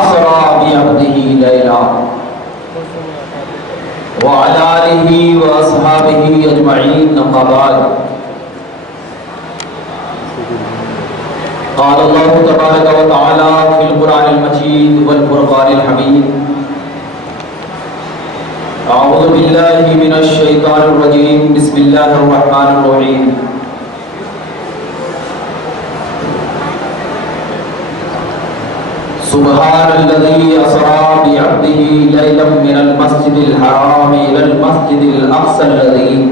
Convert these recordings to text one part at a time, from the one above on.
أسرى بعبده ليلا وعلى آله وأصحابه أجمعين أما بعد قال الله تبارك وتعالى في القرآن المجيد والفرقان الحميد أعوذ بالله من الشيطان الرجيم بسم الله الرحمن الرحيم سبحان الذي أسرى بعبده ليلا من المسجد الحرام إلى المسجد الأقصى الذي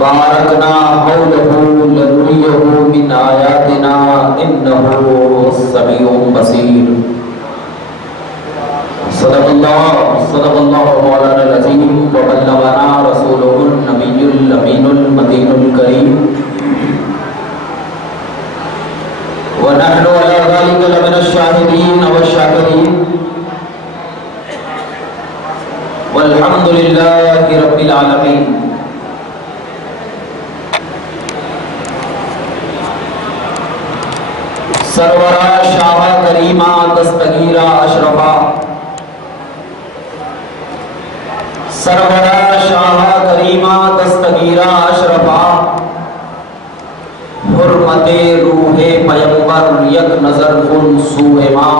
باركنا حوله لنريه من آياتنا إنه هو السميع البصير صدق الله مولانا العظيم وبلغنا رسوله النبي الأمين المتين الكريم ونحن على ذلك لمن الشاهدين والشاكرين والحمد لله رب العالمين سرورا شاہ کریمہ دستگیرہ اشرفا سرورا شاہ کریمہ دستگیرہ اشرفا حرمت روح پیمبر یک نظر کن سوء ما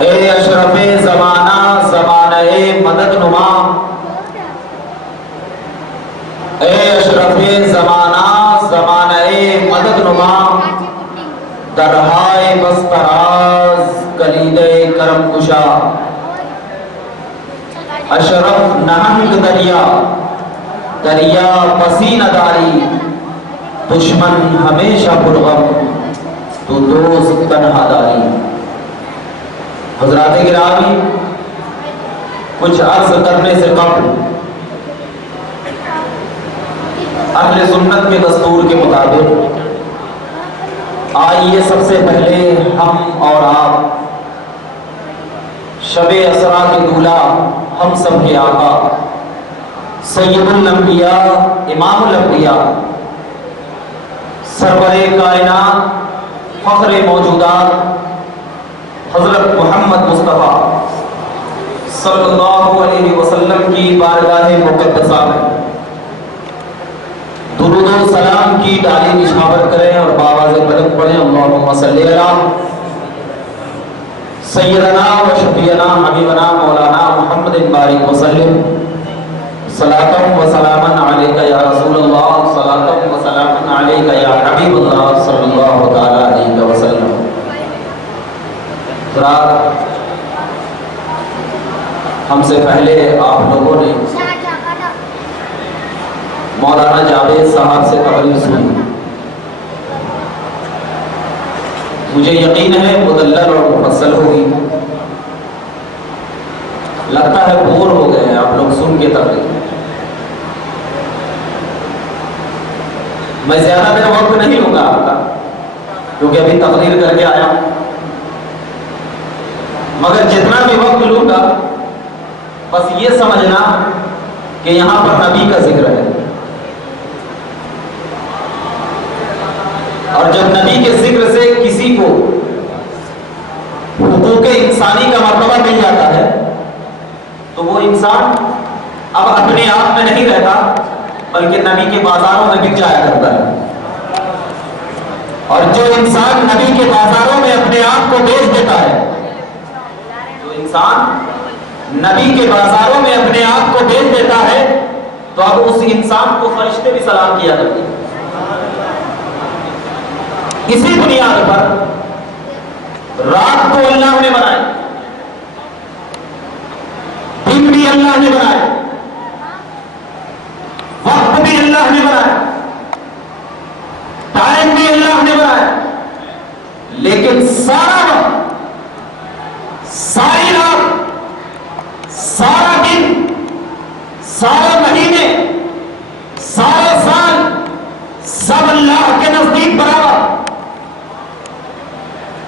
اے اشرف زمانہ زمانہ مدد نما اے اشرف زمانہ زمانہ مدد نما درہائے بستراز کلید کرم کشا اشرف نہنگ دریا دریا پسینہ داری دشمن ہمیشہ پرغم تو دوست تنہا داری حضرات گرامی کچھ عرض کرنے سے قبل اہل سنت کے دستور کے مطابق آئیے سب سے پہلے ہم اور آپ شب اسرا کے دولہ ہم سب کے آقا سید الانبیاء امام الانبیاء سرور کائنات فخر موجودات حضرت محمد مصطفیٰ صلی اللہ علیہ وسلم کی بارگاہ مقدسہ میں درود و سلام کی ڈالی نشاور کریں اور بآواز بلند پڑھیں اللہم صلی علی سیدنا و شفیعنا حبیبنا مولانا محمد بارک وسلم صلاۃ و سلاما علیک یا رسول اللہ صلاۃ و سلاما علیک یا حبیب اللہ صلی اللہ تعالی علیہ وسلم. حضرات ہم سے پہلے آپ لوگوں نے مولانا جاوید صاحب سے تقریر سنی. مجھے یقین ہے مدلل اور مفصل ہوگی. لگتا ہے بور ہو گئے ہیں آپ لوگ سن کے تقریر. میں زیادہ دیر وقت نہیں لوں گا آپ کا کیونکہ ابھی تقریر کر کے آیا ہوں، مگر جتنا بھی وقت لوں گا بس یہ سمجھنا کہ یہاں پر نبی کا ذکر ہے، اور جب نبی کے ذکر سے کسی کو حقوق انسانی کا مرتبہ مل جاتا ہے تو وہ انسان اب اپنے آپ میں نہیں رہتا بلکہ نبی کے بازاروں میں بک جایا کرتا ہے. اور جو انسان نبی کے بازاروں میں اپنے آپ کو بیچ دیتا ہے، جو انسان نبی کے بازاروں میں اپنے آپ کو بیچ دیتا ہے تو اب اس انسان کو فرشتے بھی سلام کیا کرتے ہیں. اسی بنیاد پر رات کو اللہ نے بنائی، دن بھی اللہ نے بنائے، وقت بھی اللہ نے بنایا، ٹائم بھی اللہ نے بنایا، لیکن سارا وقت، ساری رات، سارا دن، سارے مہینے، سارے سال سب اللہ کے نزدیک برابر.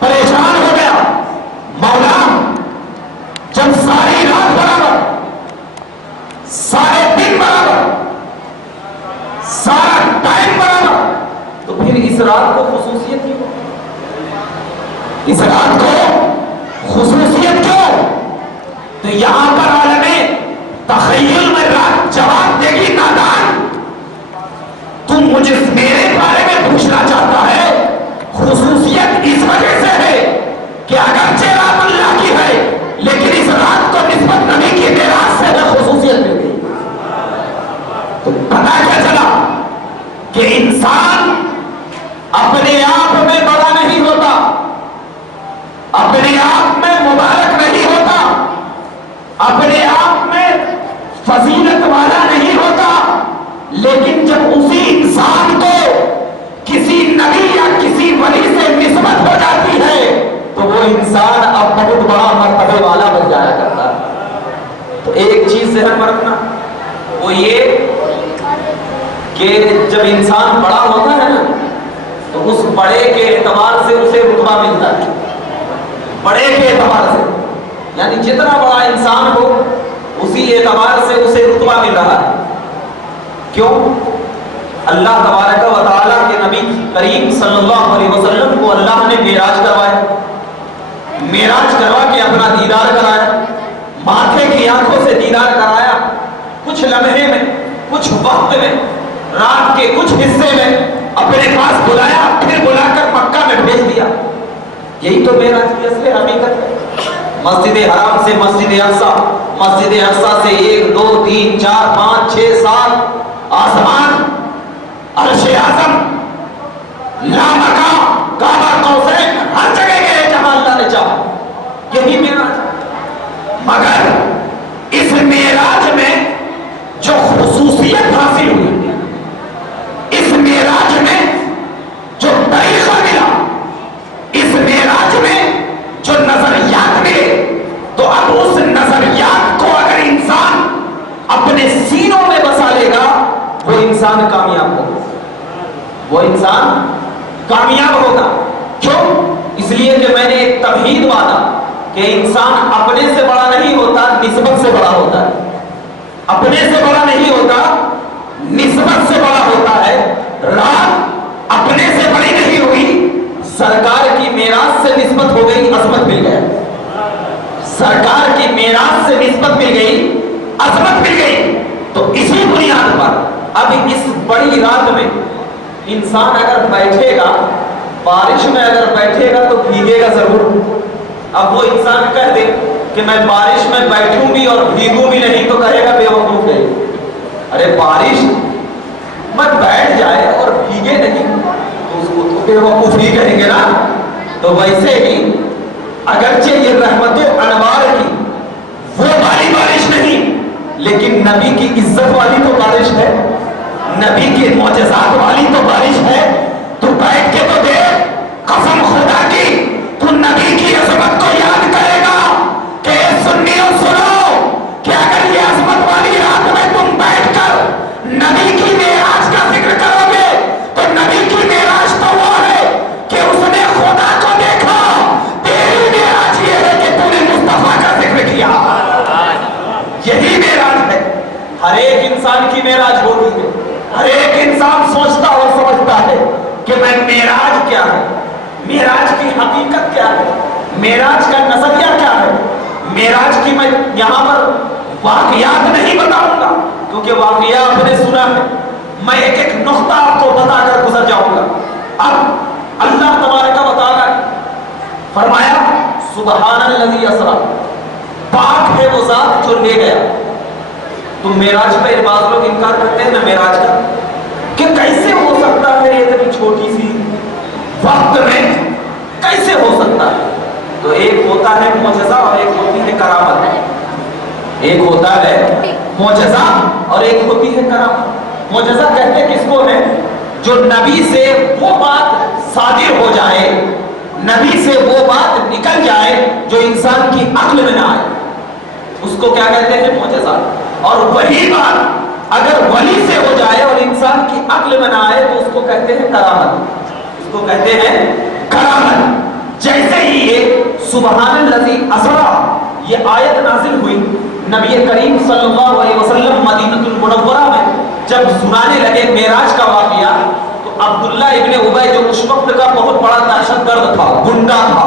پریشان ہو گیا مولا جب ساری رات برابر، سارے دن برابر، سارا ٹائم برابر، تو پھر اس رات کو خصوصیت کیوں؟ اس رات کو خصوصیت کیوں؟ تو یہاں پر عالم تخیل میں رات جواب دے گی نادان، تم مجھے میرے بارے میں پوچھنا چاہتا ہے۔ خصوصیت اس وجہ سے ہے کہ اگرچہ رات اللہ کی ہے لیکن اس رات کو نسبت نبی کی معراج سے ہے، خصوصیت مل گئی۔ تو پتا کیا چلا کہ انسان اپنے آپ میں بڑا نہیں ہوتا، اپنے آپ میں مبارک نہیں ہوتا، اپنے آپ میں فضیلت والا نہیں ہوتا، لیکن جب اسی انسان کو کسی نبی یا کسی ولی سے نسبت ہو جاتی ہے تو وہ انسان اب بہت بڑا مرتبے والا بن جایا کرتا ہے۔ تو ایک چیز ذہن میں رکھنا، وہ یہ کہ جب انسان بڑا ہوتا ہے نا تو اس بڑے کے اعتبار سے اسے رتبہ ملتا ہے، بڑے کے اعتبار سے، یعنی جتنا بڑا انسان ہو اسی اعتبار سے اسے رتبہ مل رہا ہے۔ کیوں؟ اللہ تبارک و تعالیٰ کے نبی کریم صلی اللہ علیہ وسلم کو اللہ نے معراج کروایا، معراج کروا کے اپنا دیدار کرایا، ماتھے کی آنکھوں سے دیدار کرایا، کچھ لمحے میں، کچھ وقت میں، رات کے کچھ حصے میں اپنے پاس بلایا، پھر بلا کر مکہ میں بھیج دیا۔ یہی تو معراج کی اصل حقیقت ہے۔ مسجد حرام سے مسجد اقصیٰ، مسجد اقصیٰ سے 1 2 3 4 5 6 7 آسمان، عرش اعظم، لامکاں، کعبہ قوسین، ہر جگہ گئے جہاں اللہ نے چاہا۔ یہی معراج۔ مگر اس معراج میں جو خصوصیت حاصل ہوئی، اس معراج میں جو طریقہ ملا، اس معراج میں جو نظریات ملے، تو اب اس نظریات کو اگر انسان اپنے سینوں میں بسا لے گا وہ انسان کامیاب ہوگا، وہ انسان کامیاب ہوگا۔ کیوں؟ اس لیے کہ میں نے ایک تمہید باندھا کہ انسان اپنے سے بڑا نہیں ہوتا، نسبت سے بڑا ہوتا ہے۔ اپنے سے بڑا نہیں ہوتا، نسبت سے بڑا ہوتا ہے۔ رات اپنے سے بڑی نہیں ہوئی، سرکار کی معراج سے نسبت ہو گئی، عظمت مل گیا۔ سرکار کی معراج سے نسبت مل گئی، عظمت مل گئی۔ تو اسی بنیاد پر اب اس بڑی رات میں انسان اگر بیٹھے گا، بارش میں اگر بیٹھے گا تو بھیگے گا ضرور۔ اب وہ انسان کہہ دے کہ میں بارش میں بیٹھوں بھی اور بھیگوں بھی نہیں تو کہے گا بے وقوف ہے۔ ارے بارش میں بیٹھ جائے اور بھیگے نہیں تو اس کو تو بے وقوف ہی کہیں گے نا۔ تو ویسے ہی اگرچہ یہ رحمت و انوار کی وہ والی بارش نہیں، لیکن نبی کی عزت والی تو بارش ہے، نبی کے معجزات والی تو بارش ہے۔ تو بیٹھ کے تو دیکھ، قسم خدا کی تو نبی کی عظمت کو یاد کرے گا کہ سنیو سنو کہ اگر یہ عظمت والی رات میں تم بیٹھ کر نبی کی معراج کا ذکر کرو گے تو نبی کی معراج تو وہ ہے کہ اس نے خدا کو دیکھا، تیری معراج یہ ہے کہ تو نے مصطفیٰ کا ذکر کیا۔ یہی معراج ہے۔ ہر ایک انسان کی معراج ہوتی ہے، ہر ایک انسان سوچتا اور سمجھتا ہے کہ میں معراج کیا ہے، معراج کی حقیقت کیا ہے، معراج کا نظریہ کیا ہے۔ معراج کی میں یہاں پر واقعات نہیں بتاؤں گا کیونکہ واقعہ آپ نے سنا ہے، میں ایک ایک نقطہ آپ کو بتا کر گزر جاؤں گا۔ اب اللہ تبارک و تعالیٰ فرمایا سبحان الذی اسریٰ، پاک ہے وہ ذات جو لے گیا۔ تو معراج پہ بعض لوگ انکار کرتے ہیں نا معراج کا، کہ کیسے ہو سکتا ہے یہ اتنی چھوٹی سی وقت میں کیسے ہو سکتا ہے۔ تو ایک ہوتا ہے معجزہ اور ایک ہوتی ہے کرامت۔ ایک ہوتا ہے معجزہ اور ایک ہوتی ہے کرامت۔ معجزہ کہتے کس کو ہے؟ جو نبی سے وہ بات صادر ہو جائے، نبی سے وہ بات نکل جائے جو انسان کی عقل میں نہ آئے، اس کو کیا کہتے ہیں؟ معجزہ۔ اور وہی بات اگر ولی سے ہو جائے اور انسان کی عقل میں نہ آئے تو اس کو کہتے ہیں کرامت، اس کو کہتے ہیں کرامت۔ جیسے ہی یہ سبحان الذی اسریٰ یہ آیت نازل ہوئی، نبی کریم صلی اللہ علیہ وسلم مدینہ المنورہ میں جب سنانے لگے معراج کا واقعہ تو عبداللہ ابن ابی جو اس وقت کا بہت بڑا دہشت گرد تھا، گنڈا تھا،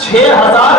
6000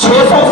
600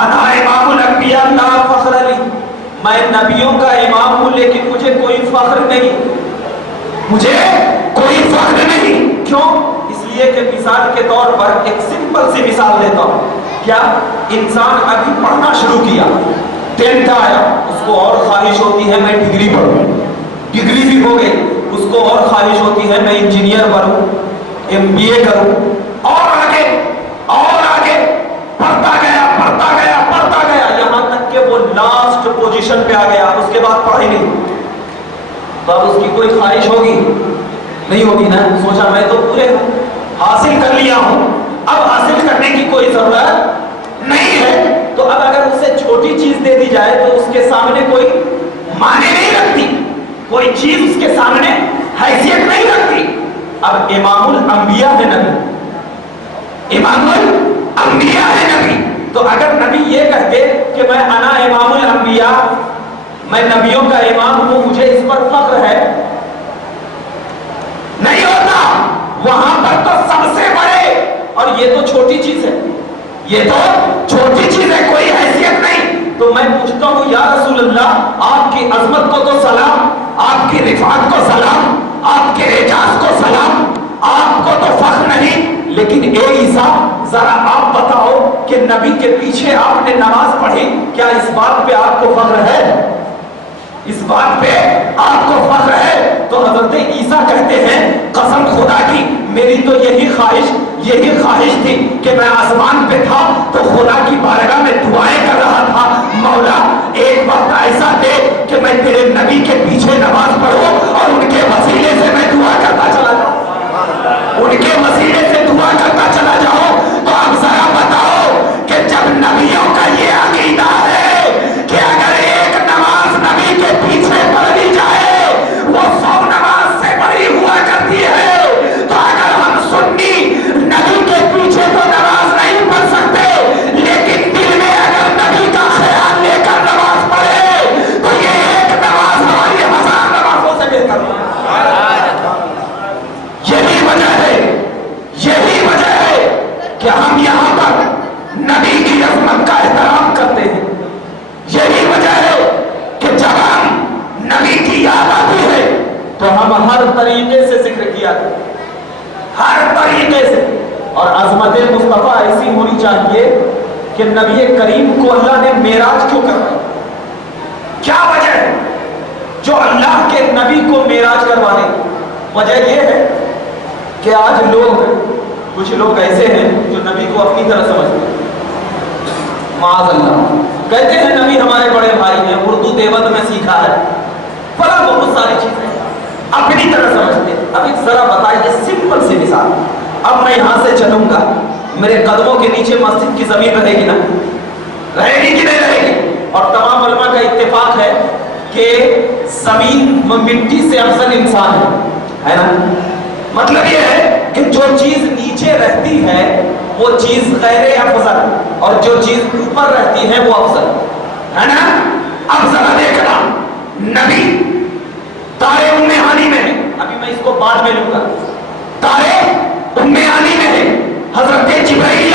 انا امام الانبیاء لا فخر لی، میں نبیوں کا امام ہوں لیکن مجھے کوئی فخر نہیں، مجھے کوئی فخر نہیں۔ کیوں؟ اس لیے کہ مثال کے طور پر ایک سمپل سی مثال دیتا ہوں۔ کیا انسان ابھی پڑھنا شروع کیا، 10th آیا، اس کو اور خواہش ہوتی ہے میں ڈگری پڑھوں، ڈگری بھی ہو گئی، اس کو اور خواہش ہوتی ہے میں انجینئر بنوں، MBA کروں، اور آگے پڑھتا گیا یہاں تک کہ وہ لاسٹ پوزیشن پہ آ گیا، اس کے بعد پڑھائی نہیں، تو اب اس کی کوئی خواہش ہوگی نہیں ہوگی نا؟ سوچا میں تو پورے حاصل کر لیا ہوں، اب حاصل کرنے کی کوئی ضرورت نہیں ہے، تو اب اگر اسے چھوٹی چیز دے دی جائے تو اس کے سامنے کوئی معنی نہیں رکھتی، کوئی چیز اس کے سامنے حیثیت نہیں رکھتی۔ اب امام الانبیاء ہے نبی، امام الانبیاء ہے نبی، تو اگر نبی یہ کہتے کہ میں انا امام الانبیاء، میں نبیوں کا امام ہوں، مجھے اس پر فخر ہے، نہیں ہوتا، وہاں پر تو سب سے بڑے، اور یہ تو چھوٹی چیز ہے، یہ تو چھوٹی چیز ہے، کوئی حیثیت نہیں۔ تو میں پوچھتا ہوں یا رسول اللہ، آپ کی عظمت کو تو سلام، آپ کی رفعت کو سلام، آپ کے اعجاز کو سلام، آپ کو تو فخر نہیں، لیکن اے عیسیٰ ذرا آپ بتاؤ کہ نبی کے پیچھے آپ نے نماز پڑھی، کیا اس بات پہ آپ کو فخر ہے؟ اس بات پہ آپ کو فخر ہے؟ تو حضرت عیسیٰ کہتے ہیں قسم خدا کی میری تو یہی خواہش تھی کہ میں آسمان پہ تھا تو خدا کی بارگاہ میں دعائیں کر رہا تھا، مولا ایک وقت ایسا دے کہ میں تیرے نبی کے پیچھے نماز پڑھوں اور ان کے وسیلے سے میں دعا کرتا چلا جاؤں، ان کے وسیلے سے دعا کرتا چلا جاؤں۔ تو اب ذرا بتاؤ کہ جب نبیوں کا یہ عقیدہ ہے کہ اگر ایک نماز نبی کے پیچھے پڑھی جائے وہ 100 نماز سے بڑی ہوا کرتی ہے، تو اگر ہم سنی نبی کے پیچھے تو نماز نہیں پڑھ سکتے، لیکن دل میں اگر نبی کا خیال لے کر نماز پڑھے تو یہ ایک نماز ہماری 1000 نمازوں سے بہتر ہے۔ یہی وجہ ہے کہ ہم یہاں پر نبی کی عظمت کا احترام کرتے ہیں، یہی وجہ ہے کہ جب ہم نبی کی یاد آتی ہے تو ہم ہر طریقے سے ذکر کیا، ہر طریقے سے۔ اور عظمت مصطفیٰ ایسی ہونی چاہیے کہ نبی کریم کو اللہ نے معراج کیوں کروائی، کیا وجہ ہے جو اللہ کے نبی کو معراج کروانے کی؟ وجہ یہ ہے کہ آج کچھ لوگ ایسے ہیں جو نبی کو اپنی طرح سمجھتے ہیں، معاذ اللہ، کہتے ہیں نبی ہمارے بڑے بھائی ہیں، اردو دیوبند میں سیکھا ہے، فلاں بہت ساری چیزیں اپنی طرح سمجھتے ہیں۔ اب ایک ذرا بتائیے سمپل سی مثال، اب میں یہاں سے چلوں گا، میرے قدموں کے نیچے مسجد کی زمین رہے گی نا؟ رہے گی کہ نہیں رہے گی؟ اور تمام علماء کا اتفاق ہے کہ زمین مٹی سے افضل انسان ہے نا؟ مطلب یہ ہے کہ جو چیز نیچے رہتی ہے وہ چیز غیر افضل، اور جو چیز اوپر رہتی ہے وہ افضل ہے نا؟ اب ذرا دیکھنا، نبی تارے ام ہانی میں ہے، ابھی میں اس کو بعد میں لوں گا، تارے ام ہانی میں ہے، حضرت جبرائیل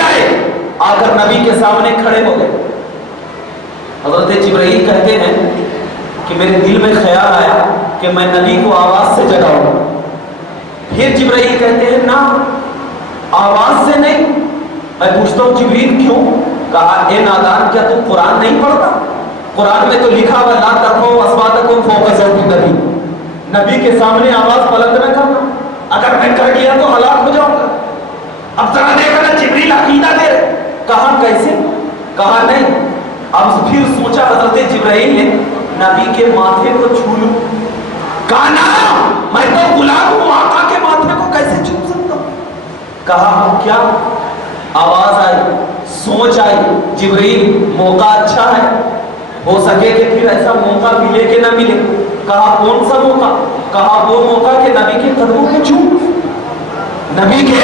آئے آ کر نبی کے سامنے کھڑے ہو گئے۔ حضرت جبرائیل کہتے ہیں کہ میرے دل میں خیال آیا کہ میں نبی کو آواز سے جگاؤں، پھر جبرائیل کہتے ہیں نا آواز سے نہیں۔ میں پوچھتا ہوں جبریل کیوں؟ کہا اے نادان کیا تو قرآن نہیں پڑھتا؟ قرآن میں تو لکھا ہوا لا ترفعوا اصواتکم فوق صوت النبی، نبی کے سامنے آواز بلند نہ کرنا، اگر میں کر گیا تو ہلاک ہو جاؤں گا۔ اب ذرا دیکھنا جبریل عقیدہ دے رہے، کہا کیسے؟ کہا نہیں۔ اب پھر سوچا حضرت جبرائیل نے نبی کے ماتھے کو چھو لوں، کہا نا میں تو غلام ہوں، آقا کے ماتھے کو کیسے چھو سکتا ہوں؟ کہا کیا؟ آواز آئی، سوچ آئی، جبرائیل موقع اچھا ہے، ہو سکے کہ پھر ایسا موقع ملے کہ نہ ملے۔ کہا کون سا موقع؟ کہا وہ موقع کہ نبی کے قدموں کو چھو، نبی کے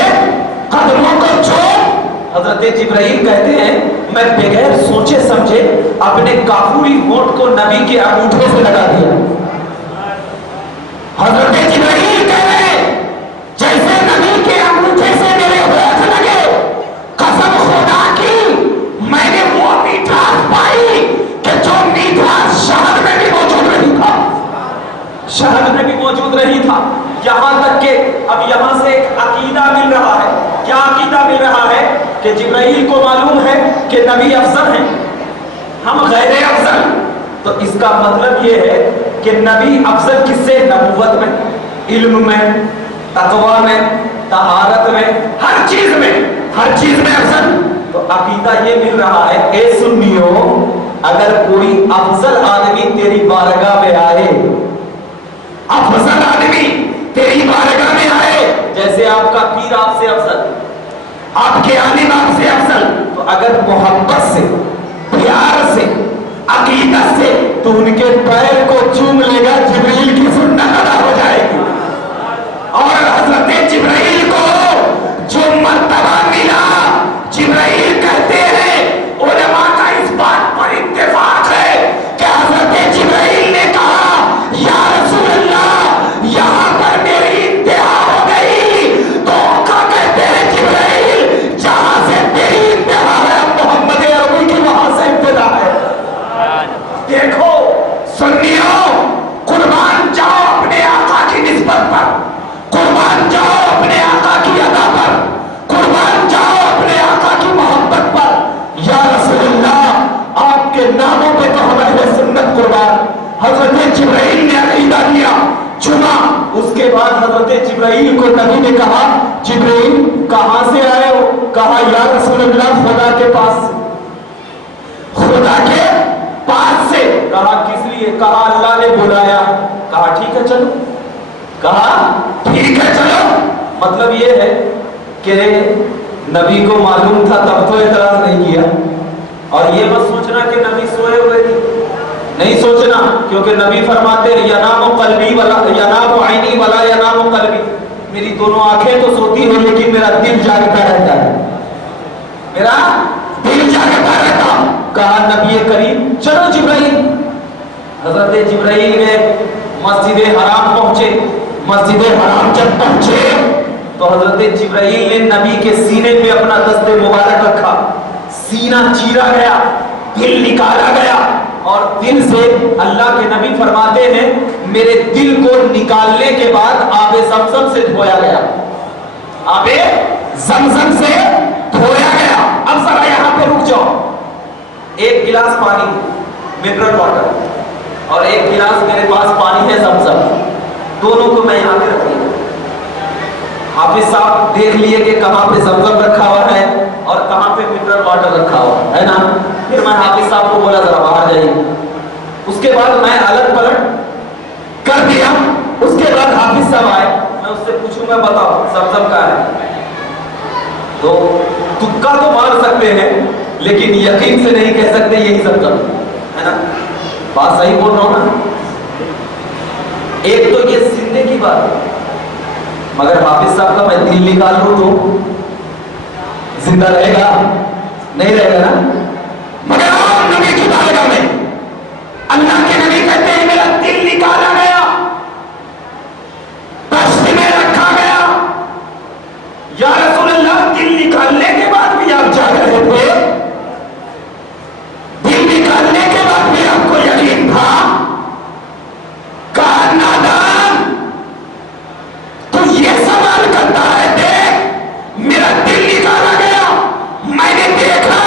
قدموں کو چھو۔ حضرت جبرائیل کہتے ہیں میں بغیر سوچے سمجھے اپنے کافوری ہونٹ کو نبی کے انگوٹھے سے لگا دیا۔ حضرت جبرائیل کہتے ہیں جیسے نبی کے انگوٹھے سے میرے ہونٹ لگے کہ جبرائیل کو معلوم ہے کہ نبی افضل ہیں، ہم غیر افضل، تو اس کا مطلب یہ ہے کہ نبی افضل کس سے؟ نبوت میں، علم میں، تقوی میں، طہارت میں، ہر چیز میں افضل۔ تو عقیدہ یہ مل رہا ہے، اے سنیو، اگر کوئی افضل آدمی تیری بارگاہ میں آئے، افضل آدمی تیری بارگاہ میں آئے، جیسے آپ کا پیر آپ سے افضل، آپ کے عالم آپ سے افضل، تو اگر محبت سے، پیار سے، عقیدت سے تو ان کے پیر کو چوم لے گا، جبرائیل کی سنت ادا ہو جائے گی۔ اور حضرت جبرائیل کو جو مرتبہ ملا، جبرائیل کہتے ہیں، علماء کا اس بات پر اتفاق ہے کہ حضرت جبرائیل نے کہا یا رسول اللہ یہاں پر میری انتہا ہو گئی، تو آقا کہتے ہیں جبرائیل جہاں سے تیری انتہا ہے محمد عربی کی وہاں سے ابتدا ہے۔ دیکھو سنیو، قربان جاؤ اپنے آقا کی نسبت پر، قربان جاؤ اپنے آقا کی ادا پر، قربان جاؤ اپنے آقا کی محبت پر۔ یا رسول اللہ، آپ کے ناموں پہ تو ہم اہل سنت قربان۔ حضرت جبرائیل نے عقیدہ دیا، چنا، اس کے بعد حضرت جبرائیل کو نبی نے کہا جبرائیل کہاں سے آئے ہو؟ کہا یا رسول اللہ خدا کے پاس سے۔ خدا کے پاس سے، کہا کس لیے؟ کہا اللہ نے بلایا۔ کہا ٹھیک ہے چلو، کہا ٹھیک ہے چلو۔ مطلب یہ ہے کہ نبی کو معلوم تھا تب تو اعتراض نہیں کیا۔ اور یہ مت سوچنا کہ نبی سوئے ہوئے تھے، نہیں سوچنا، کیونکہ نبی فرماتے ہیں ینام قلبی ولا ینام عینی ولا ینام قلبی، میری دونوں آنکھیں تو سوتی ہیں لیکن میرا دل جاگتا رہتا ہے، میرا دل جاگتا رہتا۔ کہا نبی کریم چلو جبرائیل۔ حضرت جبرائیل گئے، مسجد حرام پہنچے۔ مسجد حرام جب پہنچے تو حضرت جبرائیل نے نبی کے سینے پہ اپنا دست مبارک رکھا، سینہ چیرا گیا، دل نکالا گیا، اور دل سے اللہ کے نبی فرماتے ہیں میرے دل کو نکالنے کے بعد آب زمزم سے دھویا گیا، آب زمزم سے دھویا گیا۔ اب ذرا یہاں پہ رک جاؤ، ایک گلاس پانی منرل واٹر اور ایک گلاس میرے پاس پانی ہے زمزم، دونوں کو میں یہاں پہ رکھ لیا۔ حافظ صاحب دیکھ لیے کہ کہاں پہ زمزم رکھا ہوا ہے اور کہاں پہ منرل واٹر رکھا ہوا ہے نا۔ پھر میں حافظ صاحب کو بولا ذرا باہر جائیے، اس کے بعد میں الٹ پلٹ کر دیا۔ اس کے بعد حافظ صاحب آئے، میں اس سے پوچھوں گا بتاؤ زمزم کا ہے، تو تکا تو مار سکتے ہیں لیکن یقین سے نہیں کہہ سکتے یہی زمزم ہے نا۔ بات صحیح بول رہا ہوں نا؟ ایک تو یہ زندے کی بات ہے، مگر حافظ صاحب کا میں دل نکال لوں تو زندہ رہے گا؟ نہیں رہے گا نا۔ مگر آپ نبی کی بارگاہ میں اللہ کے نبی کہتے ہیں میرا دل نکالا گیا، دشت میں رکھا گیا۔ یا رسول اللہ دل نکالنے کے بعد بھی آپ جاگ رہے تھے؟ دل نکالنے کے بعد بھی آپ کو یقین تھا؟ کہا نادان، تو یہ سوال کرتا ہے دیکھ میرا دل نکالا گیا، میں نے دیکھا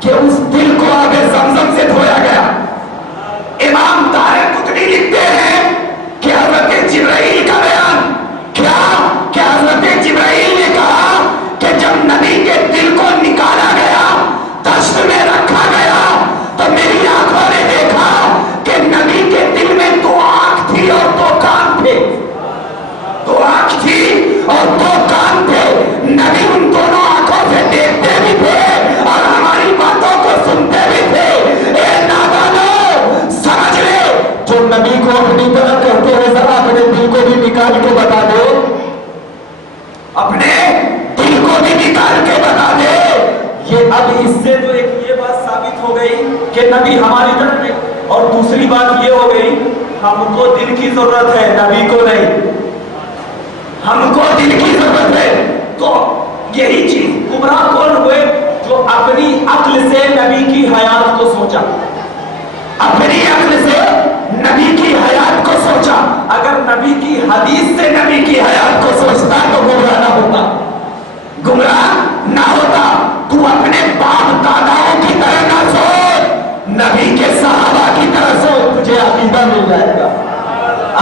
کہ اس دل کو آب زمزم سے دھویا گیا۔ امام دارقطنی لکھتے ہیں کہ حضرت جبرائیل کا بیان کیا کہ حضرت جبرائیل نے کہا کہ جب نبی کے دل کو نکالا گیا، دشت میں رکھا گیا، تو میری آنکھوں نے دیکھا کہ نبی کے دل میں دو آنکھ تھی اور دو کان تھے، دو آنکھ تھی اور دو کان تھے۔ نبی ان دونوں آنکھوں سے دیکھتے بھی تھے اور ہماری باتوں کو سنتے بھی تھے۔ اے نادانو سمجھ لے، جو نبی کو اپنی طرح کہتے ہیں ذرا اپنے دل کو بھی نکال کے بتا دو، اپنے دل کو بھی نکال کے بتا دے۔ یہ اب اس سے تو ایک یہ بات ثابت ہو گئی کہ نبی ہماری طرح نہیں، اور دوسری بات یہ ہو گئی ہم کو دل کی ضرورت ہے نبی کو نہیں، ہم کو دل کی ضرورت ہے۔ تو یہی چیز گمراہ کون ہوئے؟ جو اپنی عقل سے نبی کی حیات کو سوچا، اپنی عقل سے نبی کی حیات کو سوچا۔ اگر نبی کی حدیث سے نبی کی حیات کو سوچتا تو گمراہ نہ ہوتا، گمراہ نہ ہوتا۔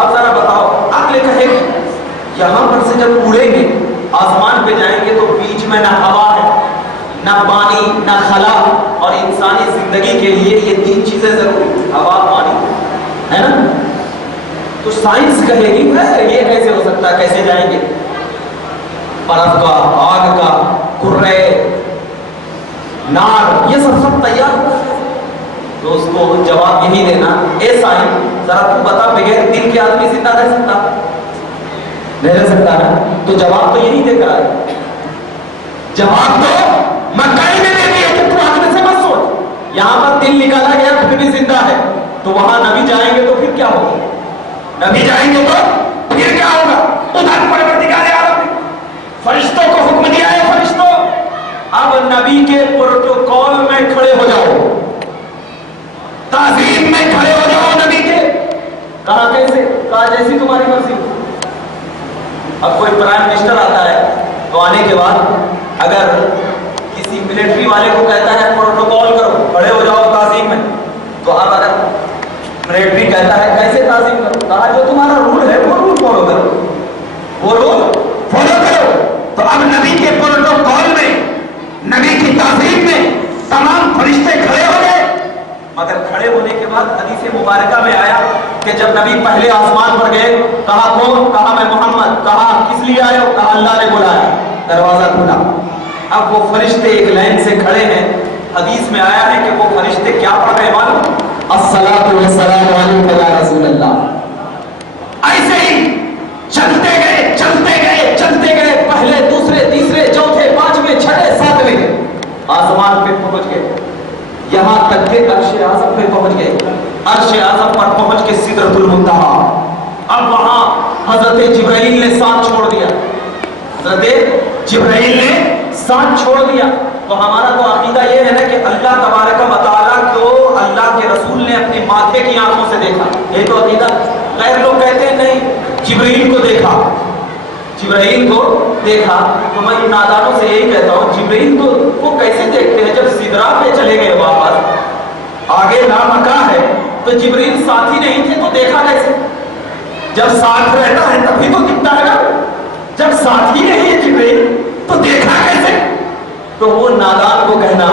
اب ذرا بتاؤ عقل کہے گی یہاں پر سے جب اڑیں گے آسمان پہ جائیں گے تو بیچ میں نہ ہوا ہے نہ پانی نہ خلا، اور انسانی زندگی کے لیے یہ تین چیزیں ضروری، ہوا پانی ہے نا. تو سائنس کہے گی یہ کیسے ہو سکتا ہے، کیسے جائیں گے، برف کا، آگ کا، کرے، نار، یہ سب تیار ہو. تو اس کو جواب یہی دینا، اے سائنس ذرا تو بتا بغیر دل کے آدمی زندہ رہ سکتا نہیں رہ سکتا ہے؟ تو جواب تو یہی دے کر آئے، جواب تو مکائی میں دے دیا کہ تو آگے سے مت سوچ، یہاں پر دل نکالا گیا پھر بھی زندہ ہے، تو وہاں نبی جائیں گے تو پھر کیا ہوگا، نبی جائیں گے تو پھر کیا ہوگا. ادھر پروردگار عالم نے فرشتوں کو حکم دیا ہے، فرشتوں اب نبی کے پروٹوکول میں کھڑے ہو جاؤ، تعظیم میں کھڑے ہو جاؤ نبی کے. کہا کیسے؟ کہا جیسی تمہاری مرضی ہو. اب کوئی پرائم منسٹر آتا ہے تو آنے کے بعد اگر کسی ملٹری والے کو کہتا ہے پروٹوکول کرو، کھڑے ہو جاؤ تعظیم میں، تو اب اگر ملٹری کہتا ہے کیسے تعظیم کرو، کہا جو تمہارا رول ہے وہ رول فالو کرو، وہ رول فالو کرو. تو اب نبی کے پروٹوکول میں، نبی کی تعظیم میں تمام فرشتے کھڑے ہو گئے. مگر کھڑے ہونے کے بعد حدیث مبارکہ میں آیا کہ جب نبی پہلے آسمان پر گئے، کہا کون؟ کہا میں محمد. کہا کس لیے آئے ہو؟ کہا اللہ نے بلایا. دروازہ کھلا. اب وہ فرشتے ایک لائن سے کھڑے ہیں. حدیث میں آیا ہے کہ وہ فرشتے کیا پڑھ رہے معلوم؟ الصلاۃ والسلام علیک یا رسول اللہ. ایسے ہی چلتے گئے چلتے گئے چلتے گئے، پہلے دوسرے تیسرے چوتھے پانچویں چھٹے ساتویں آسمان پہ پہنچ گئے، یہاں تک کہ عرش اعظم پہ پہنچ گئے. عرش اعظم پر پہنچ کے سدرۃ المنتہا. اب وہاں حضرت جبرائیل نے ساتھ چھوڑ دیا، حضرت جبرائیل نے ساتھ چھوڑ دیا. تو ہمارا تو عقیدہ یہ ہے نا کہ اللہ تبارک و تعالیٰ کو اللہ کے رسول نے اپنے ماتھے کی آنکھوں سے دیکھا، یہ تو عقیدہ. غیر لوگ کہتے ہیں نہیں جبرائیل کو دیکھا، جبرائیل کو دیکھا. تو میں نادانوں سے یہی کہتا ہوں جبرائیل کو وہ کیسے دیکھتے ہیں؟ جب سدرا پہ چلے گئے واپس، آگے لامکاں ہے، تو جبرائیل ساتھی نہیں تھے تو دیکھا کیسے؟ جب ساتھ رہتا ہے تبھی تو دکھتا ہے نا، جب ساتھی نہیں ہے جبرائیل تو دیکھا کیسے؟ تو وہ نادان کو کہنا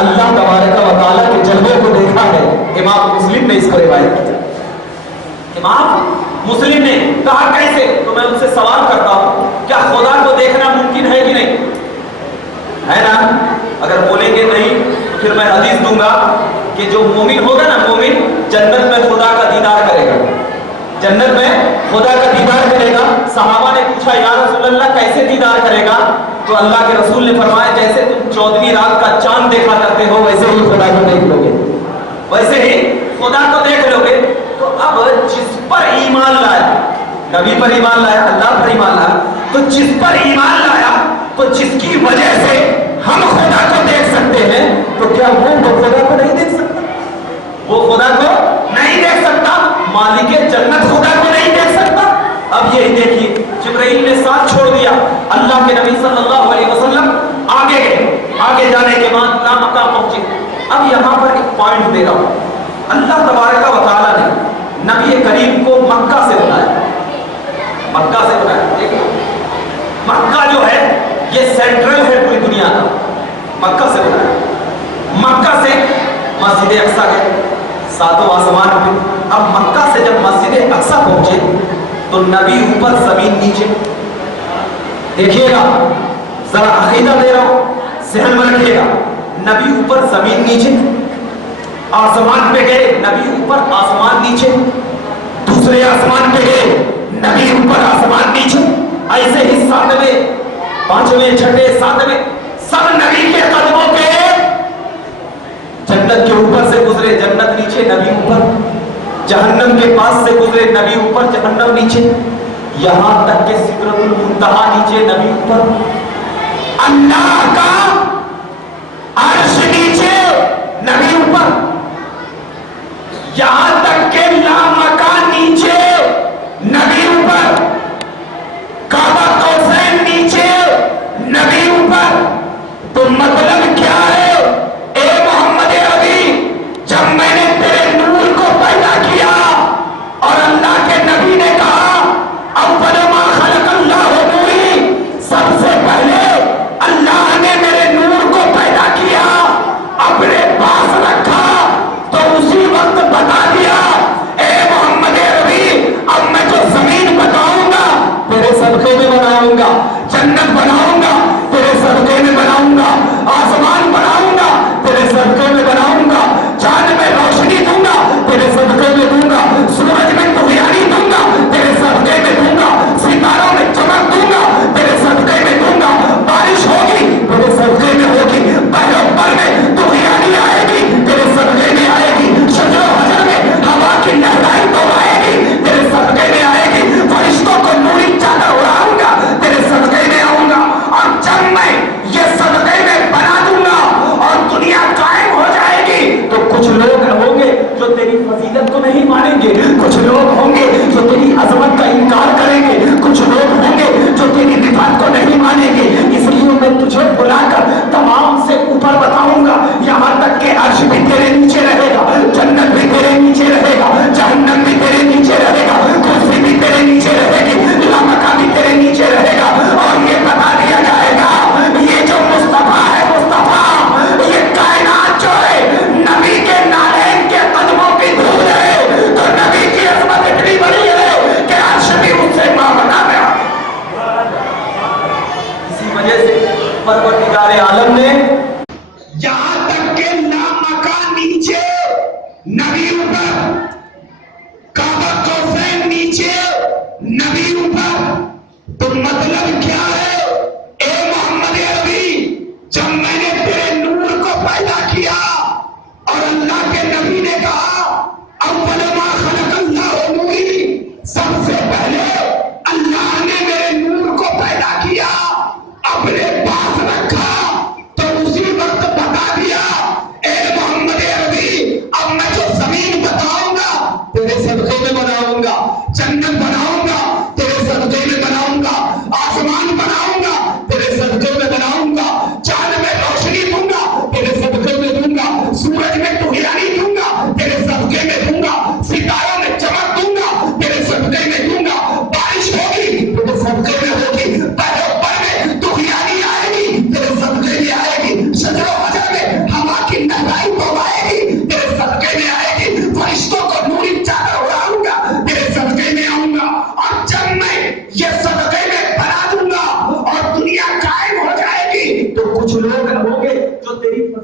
اللہ تبارک و تعالیٰ کے جلوے کو دیکھا ہے. امام مسلم نے اس کو روایت کیا. امام مسلم نے کہا کیسے؟ تو میں ان سے سوال کرتا ہوں کیا خدا کو دیکھنا ممکن ہے کہ نہیں؟ ہے نا؟ اگر بولیں گے نہیں تو پھر میں حدیث دوں گا کہ جو مومن ہوگا نا، مومن جنت میں خدا کا دیدار کرے گا، جنت میں خدا کا دیدار کرے گا. صحابہ نے پوچھا یا رسول اللہ کیسے دیدار کرے گا؟ تو اللہ کے رسول نے فرمایا جیسے تم 14ویں رات کا چاند دیکھا کرتے ہو ویسے ہی خدا کو دیکھ لو گے، ویسے ہی خدا کو دیکھ لو گے. تو اب جس پر ایمان لایا، نبی پر ایمان لایا، اللہ پر ایمان لایا، تو جس پر ایمان لایا، تو جس کی وجہ سے ہم خدا کو دیکھ سکتے ہیں، تو کیا وہ خدا کو نہیں دیکھ سکتا؟ وہ خدا کو نہیں دیکھ سکتا، مالک جنت خدا کو نہیں دیکھ سکتا. اب یہی دیکھیے جبرائیل نے ساتھ چھوڑ دیا، اللہ کے نبی صلی اللہ علیہ وسلم آگے گئے. آگے جانے کے بعد لامکاں پہنچے. اب یہاں پر ایک پوائنٹ دے رہا ہوں، اللہ تبارک و تعالیٰ نے نبی کریم کو مکہ سے بلایا، مکہ سے بلایا. دیکھیں مکہ جو ہے یہ سینٹرل ہے پوری دنیا کا، مکہ سے بلایا. مکہ سے مسجد اقصیٰ گئے، ساتوں آسمان پہ. اب مکہ سے جب مسجد اقصیٰ پہنچے تو نبی اوپر زمین نیچے. دیکھیے گا ذرا عقیدہ دے رہا ہوں، ذہن میں رکھیے گا. نبی اوپر زمین نیچے، آسمان پہ گئے نبی اوپر آسمان نیچے، دوسرے آسمان پہ گئے نبی اوپر آسمان نیچے. ایسے ہی ساتویں پانچویں چھٹے ساتویں سب نبی کے قدموں پہ. جنت کے اوپر سے گزرے، جنت نیچے نبی اوپر. جہنم کے پاس سے گزرے، نبی اوپر جہنم نیچے. یہاں تک کہ سدرۃ المنتہا نیچے نبی اوپر. اللہ کا عرش نیچے نبی اوپر. یہاں تک کہ لامکان نیچے نبی اوپر. کعبہ قوسین نیچے نبی اوپر. تو مطلب کیا ہے؟ اے محمد عربی، جب میں نے تیرے نور کو پیدا کیا اور اللہ کے نبی نے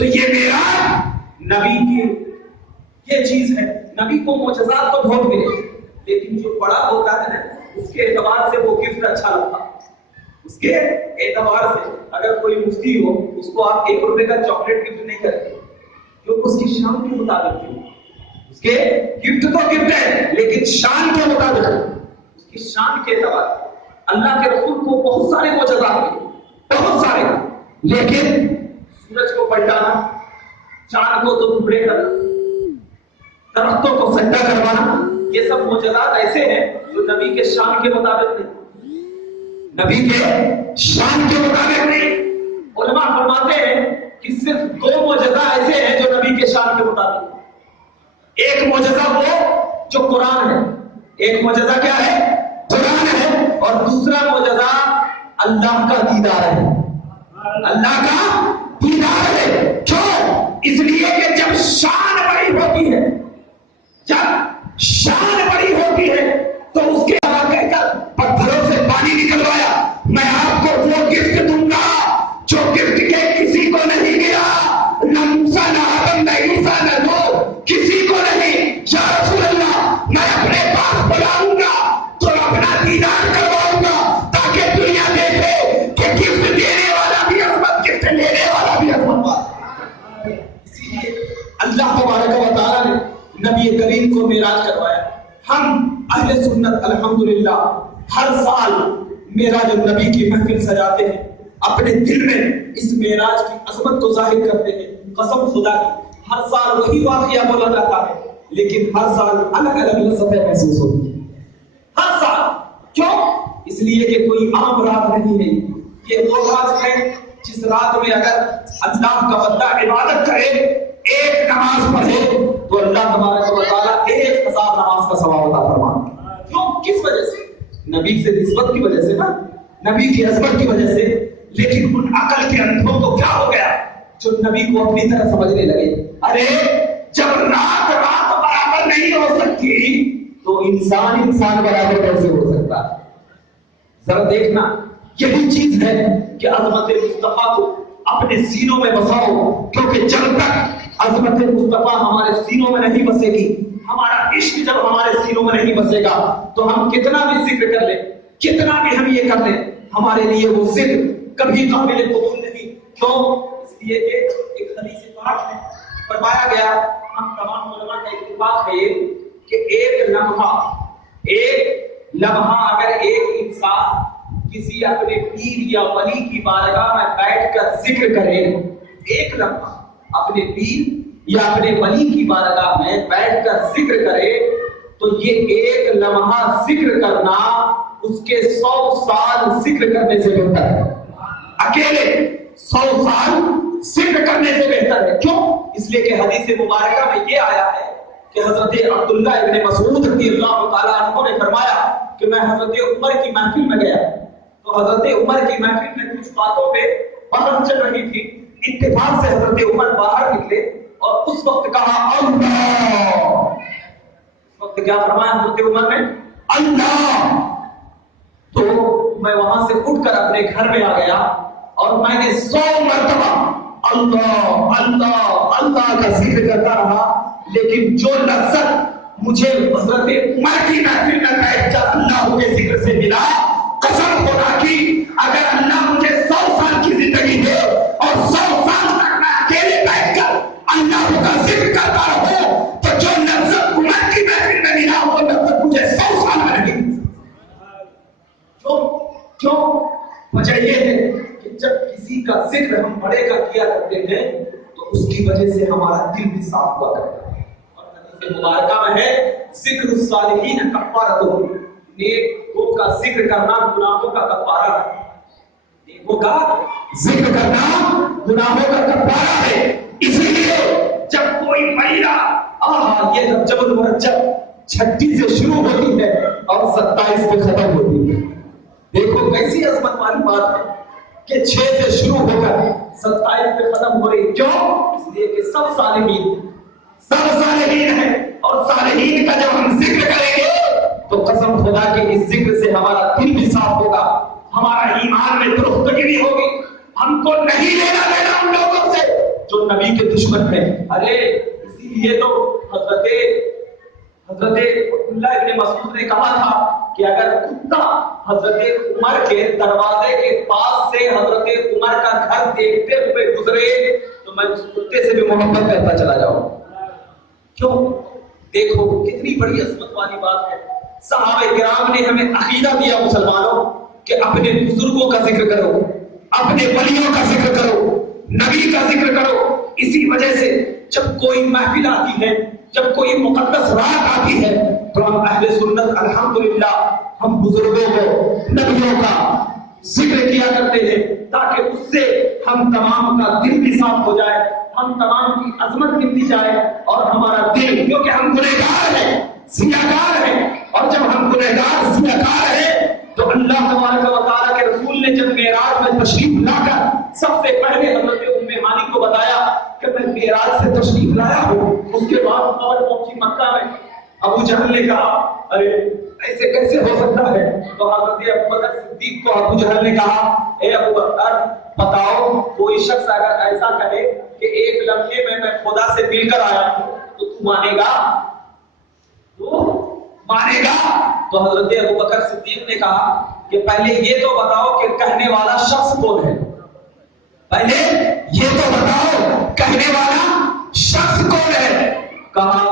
تو یہ معراج نبی کی یہ چیز ہے. نبی کو معجزات تو بہت ملے لیکن جو بڑا ہوتا ہے نا اس کے اعتبار سے وہ گفٹ اچھا لگتا. اس کے اعتبار سے اگر کوئی مفتی ہو اس کو آپ 1 روپے کا چاکلیٹ گفٹ نہیں کرتے کیونکہ اس کی شان کے مطابق ہے. اس کے گفٹ تو گفٹ ہے لیکن شان کے مطابق ہے. اس کی شان کے اعتبار سے اللہ کے رسول کو بہت سارے معجزات ملے, بہت سارے, لیکن سورج کو پلٹانا, چاند کو تو ٹکڑے کرنا, درختوں کو سجدہ کروانا, یہ سب معجزات ایسے ہیں جو نبی کے شان کے مطابق نہیں, نبی کے شان کے مطابق نہیں. علماء فرماتے ہیں کہ صرف 2 معجزہ ایسے ہیں جو نبی کے شان کے مطابق. ایک معجزہ وہ جو قرآن ہے, ایک معجزہ کیا ہے؟ قرآن ہے, اور دوسرا معجزہ اللہ کا دیدار ہے. اللہ کا دیدار ہے. کیوں؟ اس لیے کہ جب شان بڑی ہوتی ہے, جب شان بڑی ہوتی ہے تو اس کے بعد کہہ کر پتھروں سے پانی نکلوایا, میں آپ کو وہ گفٹ دوں گا جو گفٹ کے کسی کو نہیں گیا, نہ موسیٰ نہ آدم نہ عیسیٰ نہ نوح, کسی کو نہیں. یا رسول اللہ میں اپنے پاس بلاؤں گا تو اپنا دیدار کرواؤں گا تاکہ دنیا دیکھے کہ گفٹ دینے والا بھی عظمت, گفٹ لینے والا بھی عظمت والا. اسی لیے اللہ تبارک و تعالیٰ نے نبی کریم کو معراج کروایا. ہم اہل سنت الحمدللہ ہر سال معراج النبی کی محفل سجاتے ہیں, اپنے دل میں اس معراج کی عظمت کو ظاہر کرتے ہیں. قسم خدا کی ہر سال وہی واقعہ بولا جاتا ہے لیکن ہر سال الگ الگ لذتیں محسوس ہوتی ہیں. ہر سال کیوں؟ اس لیے کہ کوئی عام رات نہیں ہے, یہ وہ رات ہے جس رات میں اگر اللہ کا بندہ عبادت کرے, ایک نماز پڑھے تو اللہ تبارک و تعالیٰ 1000 نماز کا ثواب عطا فرماتا. کیوں؟ کس وجہ سے؟ نبی سے نسبت کی وجہ سے نا, نبی کی عظمت کی وجہ سے. لیکن ان عقل کے اندھوں کو کیا ہو گیا جو نبی کو اپنی طرح سمجھنے لگے. ارے جب رات برابر نہیں ہو سکتی تو انسان برابر کیسے ہو سکتا ہے؟ ذرا دیکھنا, یہی چیز ہے کہ عظمت مصطفیٰ کو اپنے سینوں میں بساؤ, کیونکہ جب تک عظمت مصطفیٰ ہمارے سینوں میں نہیں بسے گی, ہمارا عشق جب ہمارے سینوں میں نہیں بسے گا تو ہم کتنا بھی ذکر کر لیں, کتنا بھی ہم یہ کر لیں, ہمارے لیے وہ ذکر کبھی قابل قبول نہیں. کیوں؟ اس لیے کہ ایک حدیث پاک میں فرمایا گیا, ہم تمام علماء کا اتفاق ہے کہ ایک لمحہ اگر ایک انسان کسی اپنے پیر یا ولی کی بارگاہ میں بیٹھ کر ذکر کرے, ایک لمحہ اپنے پیر یا اپنے ولی کی بارگاہ میں بیٹھ کر ذکر کرے تو یہ ایک لمحہ ذکر کرنا اس کے 100 سال ذکر کرنے سے بہتر ہے. اکیلے 100 سال ذکر کرنے سے بہتر ہے. کیوں؟ اس لیے کہ حدیث مبارکہ میں یہ آیا ہے کہ حضرت عبداللہ ابن مسعود رضی اللہ تعالیٰ عنہ نے فرمایا کہ میں حضرت عمر کی محفل میں گیا تو حضرت عمر کی محفل میں کچھ باتوں پہ بحث چل رہی تھی. اتفاق سے حضرت عمر باہر نکلے اور اس وقت کہا اللہ. اس وقت کیا فرمایا حضرت عمر نے؟ اللہ. تو میں وہاں سے اٹھ کر اپنے گھر میں آ گیا اور میں نے 100 مرتبہ اللہ اللہ اللہ کا ذکر کرتا رہا. لیکن جو لذت مجھے حضرت عمر کی محفل میں بیٹھ کر اللہ کے ذکر سے ملا, قسم خدا کی اگر اللہ مجھے 100 سال کی زندگی دے اور 100 سال تک میں اکیلے بیٹھ کر اللہ کا ذکر کرتا رہوں تو جو لذت عمر کی محفل میں ملا وہ لذت مجھے 100 سال میں نہیں. کیوں؟ وجہ یہ ہے کہ جب کسی کا ذکر ہم بڑے کا کیا کرتے ہیں تو اس کی وجہ سے ہمارا دل بھی صاف ہوا کرتا ہے. مبارکہ میں ہے ذکر الصالحین کفارۃ, نیکوں کا ذکر کرنا گناہوں کا کفارہ ہے. نیکوں کا ذکر کرنا گناہوں کا کفارہ ہے. اس لیے جب کوئی مہینہ یہ رجب المرجب 36 سے شروع ہوتی ہے اور 27 پہ ختم ہوتی ہے, دیکھو کیسی عظمت والی بات ہے کہ 6 سے شروع ہو کر 27 پہ ختم ہو رہی. کیوں؟ اس لیے کہ سب صالحین ہیں اور صالحین کا جب ہم ذکر کریں گے تو قسم خدا کے اس ذکر سے ہمارا دل بھی صاف ہوگا, ہمارا ایمان میں درختگی ہوگی. ہم کو نہیں لینا دینا ان لوگوں سے جو نبی کے دشمن ہیں. ارے اسی لیے تو حضرت عبداللہ ابن مسعود نے کہا تھا کہ اگر کتا حضرت عمر کے دروازے کے پاس سے حضرت عمر کا گھر دیکھتے ہوئے گزرے تو میں اس کتے سے بھی محبت کرتا چلا جاؤں. کیوں؟ دیکھو کتنی بڑی عظمت والی بات ہے. صحابہ کرام نے ہمیں عقیدہ دیا مسلمانوں کہ اپنے بزرگوں کا ذکر کرو, اپنے ولیوں کا ذکر کرو, نبی کا ذکر کرو. اسی وجہ سے جب کوئی محفل آتی ہے, جب کوئی مقدس رات آتی ہے تو ہم اہل سنت الحمدللہ ہم بزرگوں کو, نبیوں کا ذکر کیا کرتے ہیں تاکہ اس سے ہم تمام کا دل بھی صاف ہو جائے, ہم تمام کی عظمت ملتی جائے اور ہمارا دل, کیونکہ ہم گنہگار ہیں, سیاہگار ہیں, اور جب ہم گنہگار سیاہگار ہیں تو اللہ تبارک و تعالیٰ کے رسول نے جب معراج میں تشریف لا کر سب سے پہلے حضرت ام ہانی کو بتایا کہ میں معراج سے تشریف لایا ہوں. اس کے بعد خبر پہنچی مکہ میں. ابو جہل نے کہا ارے ایسے کیسے ہو سکتا ہے؟ تو حضرت ابو بکر صدیق کو ابو جہل نے کہا اے ابو بکر بتاؤ, کوئی شخص اگر ایسا کہے کہ ایک لمحے میں خدا سے مل کر آیا ہوں تو تو مانے گا؟ مانے گا؟ تو حضرت ابو بکر صدیق نے کہا کہ پہلے یہ تو بتاؤ کہ کہنے والا شخص کون ہے. پہلے یہ تو بتاؤ کہنے والا شخص کون ہے. کہا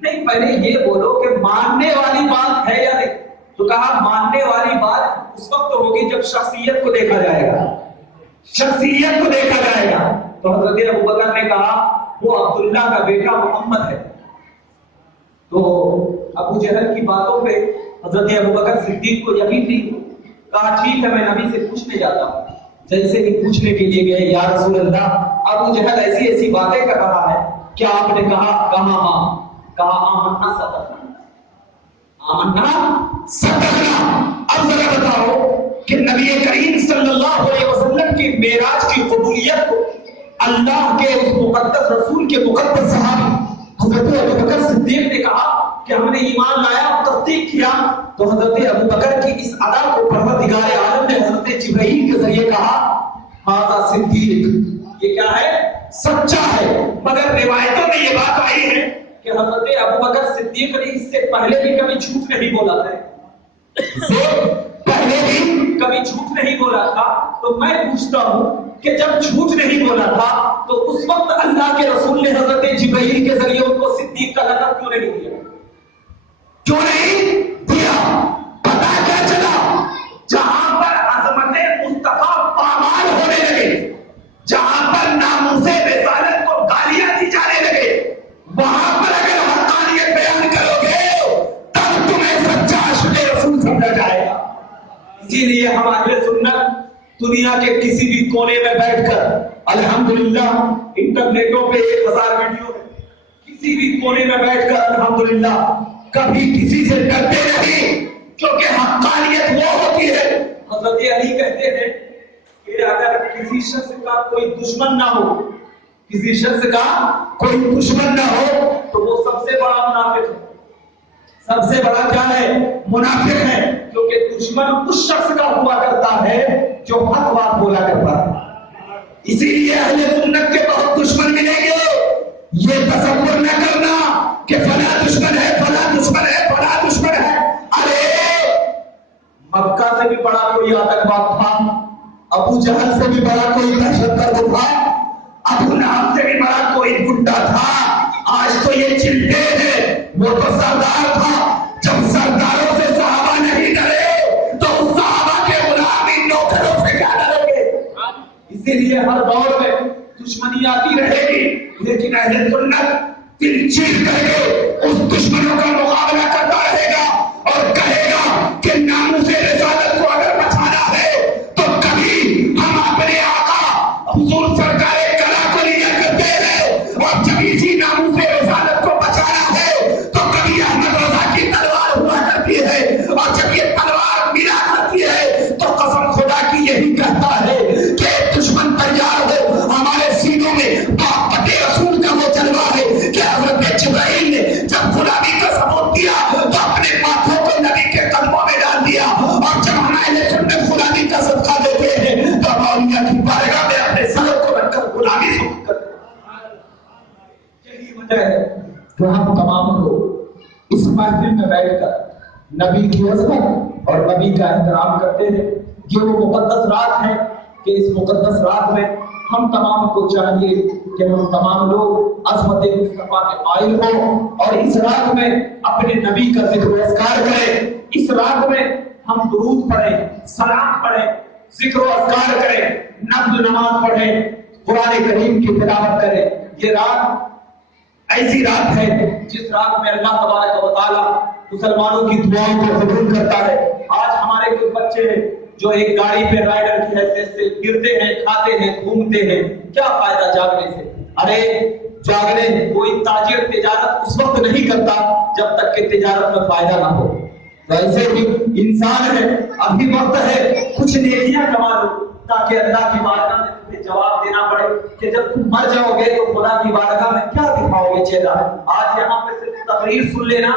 نہیں, پہلے یہ بولو کہ ماننے والی بات ہے یا نہیں. تو کہا ماننے والی بات اس وقت ہوگی جب شخصیت کو دیکھا جائے گا, شخصیت کو دیکھا جائے گا. تو حضرت ابو بکر نے کہا وہ عبداللہ کا بیٹا محمد ہے. تو ابو جہل کی باتوں پہ حضرت ابو بکر صدیق کو یقین تھی. کہا ٹھیک ہے میں نبی سے پوچھنے جاتا ہوں. جیسے ہی پوچھنے کے لیے گئے, یا رسول اللہ ابو جہل ایسی ایسی باتیں کر رہا ہے, کیا آپ نے کہا؟ کہا ہاں. کہا آمنا صدقنا, آمنا صدقنا. اب ذرا بتاؤ کہ نبی کریم صلی اللہ علیہ وسلم کی معراج کی قبولیت کو اللہ کے اس مقدس رسول کے مقدس صحابی حضرت ابو بکر صدیق نے کہا کہ ہم نے ایمان لایا اور تصدیق کیا. تو حضرت ابو بکر کی اس ادا کو پروردگار عالم نے حضرت جبرائیل کے ذریعے کہا ھذا صدیق, یہ کیا ہے؟ سچا ہے. مگر روایتوں میں یہ بات آئی ہے کہ حضرت ابو بکر صدیق نے اس سے پہلے بھی کبھی جھوٹ نہیں بولا تھا, پہلے بھی کبھی جھوٹ نہیں بولا تھا. تو میں پوچھتا ہوں کہ جب جھوٹ نہیں بولا تھا تو اس وقت اللہ کے رسول نے حضرت جبرائیل کے ذریعے ان کو صدیق کا لقب کیوں نہیں دیا؟ کیوں نہیں دیا؟ پتا کیا چلا؟ جہاں پر عظمت مصطفیٰ پامال ہونے لگے, جہاں پر ناموس رسالت کو گالیاں دی جانے لگے, وہاں پر اگر حقانیت بیان کرو گے تب تمہیں سچا عاشق رسول سمجھا جائے گا. اسی لیے ہم اہل سنت دنیا کے کسی بھی کونے میں بیٹھ کر الحمدللہ انٹرنیٹوں پہ 1000 ویڈیو ہے, کسی بھی کونے میں بیٹھ کر الحمدللہ کبھی کسی سے ڈرتے نہیں, کیونکہ حقانیت وہ ہوتی ہے. حضرت علی کہتے ہیں کہ اگر کسی شخص کا کوئی دشمن نہ ہو, کسی شخص کا کوئی دشمن نہ ہو تو وہ سب سے بڑا منافق ہے. سب سے بڑا کیا ہے؟ منافق ہے. کیونکہ دشمن اس شخص کا ہوا کرتا ہے جو حق بات بولا کرتا ہے. اسی لیے اہل سنت کے بہت دشمن ملیں گے. یہ تصور نہ کرنا کہ فلاں دشمن ہے, فلاں دشمن ہے, فلاں دشمن ہے. ارے مکہ سے بھی بڑا کوئی آتنکواد تھا, ابو جہل سے بھی بڑا کوئی دہشت گرد تھا, ابو لہب سے بھی بڑا کوئی گنڈا تھا. آج تو یہ چلتے ہیں, وہ تو سردار تھا. جب سرداروں سے صحابہ نہیں ڈرے تو اس صحابہ کے غلامی نوکروں سے کیا ڈریں گے؟ اسی لیے ہر دور میں دشمنی آتی رہے گی, لیکن اہل سنت دل چیر کر کے اس دشمنوں کا مقابلہ کرتا رہے گا اور کہے گا کہ ناموس رسالت کو اگر بچانا ہے تو کبھی ہم اپنے آقا حضور سرکار کلا کو لیا کرتے ہیں, اور جب اسی ناموس رسالت کو بچانا ہے تو کبھی احمد رضا کی تلوار ہوا کرتی ہے, اور جب یہ تلوار ملا کرتی ہے تو قسم خدا کی یہی کہتا ہے کہ دشمن تیار ہو. ہمارے سینوں میں محبت رسول کا وہ جلوہ ہے کہ حضرت جبرائیل نے جب غلامی کا ثبوت دیا تو اپنے ماتھوں کو نبی کے قدموں میں ڈال دیا, اور جب ہم اہل سنت غلامی کا صدقہ دیتے ہیں تو اولیاء کی بارگاہ میں اپنے سروں کو رکھ کر غلامی ثبوت کرتے ہیں. طے ہے کہ ہم تمام لوگ اس محفل میں بیٹھ کر نبی کی عظمت اور نبی کا احترام کرتے ہیں. یہ وہ مقدس رات ہے کہ اس مقدس رات میں ہم تمام کو چاہیے کہ ہم تمام لوگ عظمت مصطفیٰ کے قائل ہوں اور اس رات میں اپنے نبی کا ذکر و اذکار کریں. اس رات میں ہم درود پڑھیں، سلام پڑھیں، ذکر و اذکار کریں، نفل نماز پڑھیں، قرآن کریم کی تلاوت کریں. یہ رات ایسی رات ہے جس رات میں اللہ تبارک و تعالیٰ مسلمانوں کی دعاؤں کو قبول کرتا ہے. آج ہمارے کچھ بچے ہیں جو ایک گاڑی پہ رائڈر کی حیثیت سے پھرتے ہیں، کھاتے ہیں، گھومتے ہیں. کیا فائدہ جاگنے سے؟ ارے جاگنے کوئی تاجر تجارت اس وقت نہیں کرتا جب تک کہ تجارت میں فائدہ نہ ہو. ویسے بھی انسان ہے، ابھی وقت ہے کچھ نیکیاں کما لو تاکہ اللہ کی بارگاہ میں تمہیں جواب دینا پڑے کہ جب تم مر جاؤ گے تو خدا کی بارگاہ میں کیا دکھاؤ گے چہرہ. آج یہاں پہ صرف تقریر سن لینا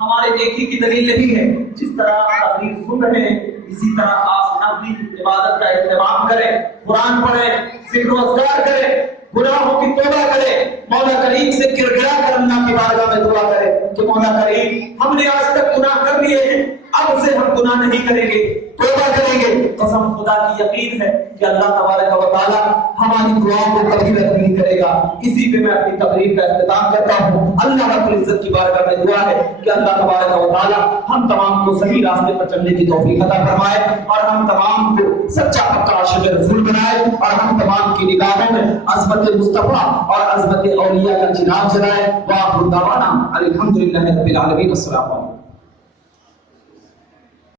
ہمارے نیکی کی دلیل نہیں ہے. جس طرح آپ تقریر سن رہے ہیں اسی طرح آپ نفلی عبادت کا اہتمام کریں، قرآن پڑھیں، ذکر و اذکار کریں، گناہوں کی توبہ کریں، مولا کریم سے گر گڑا کر اللہ کی بارگاہ میں دعا کریں کہ مولا کریم ہم نے آج تک گناہ کر لیے ہیں، اب سے ہم گناہ نہیں کریں گے، توبہ کریں گے. قسم خدا کی یقین ہے کہ اللہ تبارک و تعالیٰ ہماری دعاؤں کو کبھی رد نہیں کرے گا. اسی پہ میں اپنی تقریر کا اختتام کرتا ہوں. اللہ رب العزت کی بارگاہ میں دعا ہے کہ اللہ تبارک و تعالیٰ ہم تمام کو صحیح راستے پر چلنے کی توفیق عطا فرمائے اور ہم تمام کو سچا پکا عاشق رسول بنائے اور ہم تمام کی نگاہوں میں عظمت مصطفیٰ اور عظمت اولیاء کا چراغ جلائے. وآخر دعوانا الحمدللہ رب العالمین. السلام علیکم.